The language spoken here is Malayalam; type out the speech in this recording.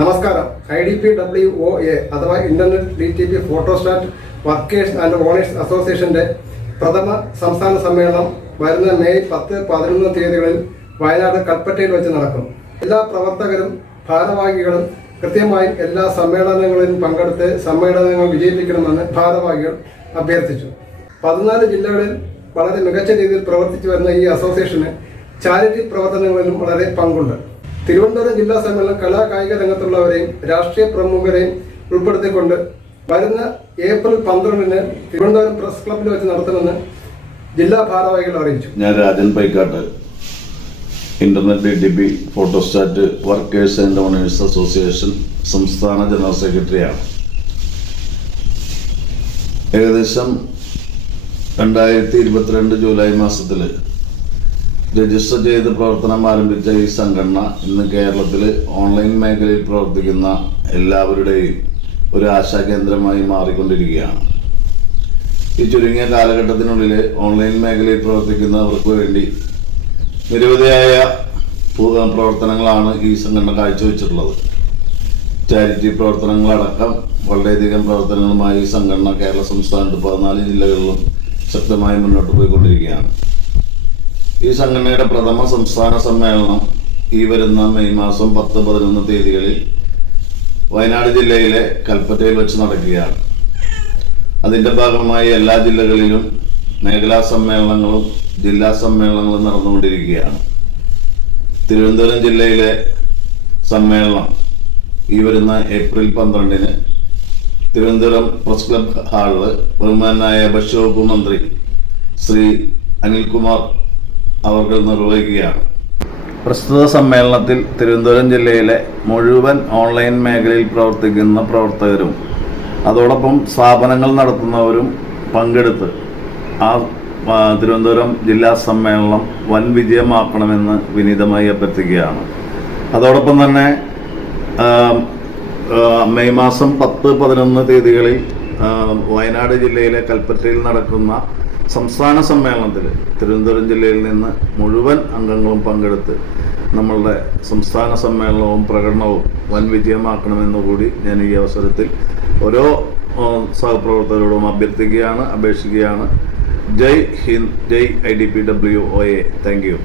നമസ്കാരം. I D P W O A അഥവാ internet D T P photostat workers and owners അസോസിയേഷന്റെ പ്രഥമ സംസ്ഥാന സമ്മേളനം വരുന്ന മെയ് പത്ത് പതിനൊന്ന് തീയതികളിൽ വയനാട് കൽപ്പറ്റയിൽ വെച്ച് നടക്കും. എല്ലാ പ്രവർത്തകരും ഭാരവാഹികളും കൃത്യമായും എല്ലാ സമ്മേളനങ്ങളിലും പങ്കെടുത്ത് സമ്മേളനങ്ങൾ വിജയിപ്പിക്കണമെന്ന് ഭാരവാഹികൾ അഭ്യർത്ഥിച്ചു. പതിനാല് ജില്ലകളിൽ വളരെ മികച്ച രീതിയിൽ പ്രവർത്തിച്ചു വരുന്ന ഈ അസോസിയേഷന് ചാരിറ്റി പ്രവർത്തനങ്ങളിലും വളരെ പങ്കുണ്ട്. തിരുവനന്തപുരം ജില്ലാ സമ്മേളനം കലാ കായിക രംഗത്തുള്ളവരെയും രാഷ്ട്രീയ പ്രമുഖരെയും ഉൾപ്പെടുത്തിക്കൊണ്ട് വരുന്ന ഏപ്രിൽ പന്ത്രണ്ടിന് തിരുവനന്തപുരം പ്രസ് ക്ലബിൽ വെച്ച് നടത്തുമെന്ന് ജില്ലാ ഭാരവാഹികൾ അറിയിച്ചു. ഞാൻ Rajan Paikkatt. Internet D P photostat workers and owners association സംസ്ഥാന ജനറൽ സെക്രട്ടറിയാണ് ഏകദേശം രണ്ടായിരത്തി ഇരുപത്തിരണ്ട് ജൂലൈ മാസത്തിൽ രജിസ്റ്റർ ചെയ്ത് പ്രവർത്തനം ആരംഭിച്ച ഈ സംഘടന ഇന്ന് കേരളത്തിൽ ഓൺലൈൻ മേഖലയിൽ പ്രവർത്തിക്കുന്ന എല്ലാവരുടെയും ഒരു ആശാകേന്ദ്രമായി മാറിക്കൊണ്ടിരിക്കുകയാണ്. ഈ ചുരുങ്ങിയ കാലഘട്ടത്തിനുള്ളിൽ ഓൺലൈൻ മേഖലയിൽ പ്രവർത്തിക്കുന്നവർക്ക് വേണ്ടി നിരവധിയായ പ്രവർത്തനങ്ങളാണ് ഈ സംഘടന കാഴ്ചവെച്ചിട്ടുള്ളത്. ചാരിറ്റി പ്രവർത്തനങ്ങളടക്കം വളരെയധികം പ്രവർത്തനങ്ങളുമായി ഈ സംഘടന കേരള സംസ്ഥാനത്ത് പതിനാല് ജില്ലകളിലും ശക്തമായി മുന്നോട്ട് പോയിക്കൊണ്ടിരിക്കുകയാണ്. ഈ സംഘടനയുടെ പ്രഥമ സംസ്ഥാന സമ്മേളനം ഈ വരുന്ന മെയ് മാസം പത്ത് പതിനൊന്ന് തീയതികളിൽ വയനാട് ജില്ലയിലെ കൽപ്പറ്റയിൽ വെച്ച് നടക്കുകയാണ്. അതിന്റെ ഭാഗമായി എല്ലാ ജില്ലകളിലും മേഖലാ സമ്മേളനങ്ങളും ജില്ലാ സമ്മേളനങ്ങളും നടന്നുകൊണ്ടിരിക്കുകയാണ്. തിരുവനന്തപുരം ജില്ലയിലെ സമ്മേളനം ഈ വരുന്ന ഏപ്രിൽ പന്ത്രണ്ടിന് തിരുവനന്തപുരം പ്രസ് ക്ലബ് ഹാളിൽ ബഹുമാനായ ഭക്ഷ്യവകുപ്പ് മന്ത്രി ശ്രീ അനിൽകുമാർ അവർ നിർവഹിക്കുകയാണ്. പ്രസ്തുത സമ്മേളനത്തിൽ തിരുവനന്തപുരം ജില്ലയിലെ മുഴുവൻ ഓൺലൈൻ മേഖലയിൽ പ്രവർത്തിക്കുന്ന പ്രവർത്തകരും അതോടൊപ്പം സ്ഥാപനങ്ങൾ നടത്തുന്നവരും പങ്കെടുത്ത് ആ തിരുവനന്തപുരം ജില്ലാ സമ്മേളനം വൻ വിജയമാക്കണമെന്ന് വിനീതമായി അഭ്യർത്ഥിക്കുകയാണ്. അതോടൊപ്പം തന്നെ മെയ് മാസം പത്ത് പതിനൊന്ന് തീയതികളിൽ വയനാട് ജില്ലയിലെ കൽപ്പറ്റയിൽ നടക്കുന്ന സംസ്ഥാന സമ്മേളനത്തിൽ തിരുവനന്തപുരം ജില്ലയിൽ നിന്ന് മുഴുവൻ അംഗങ്ങളും പങ്കെടുത്ത് നമ്മളുടെ സംസ്ഥാന സമ്മേളനവും പ്രകടനവും വൻ വിജയമാക്കണമെന്ന് കൂടി ഞാൻ ഈ അവസരത്തിൽ ഓരോ സഹപ്രവർത്തകരോടും അഭ്യർത്ഥിക്കുകയാണ് അപേക്ഷിക്കുകയാണ്. Jai Hind Jai I D P W O A. Thank you.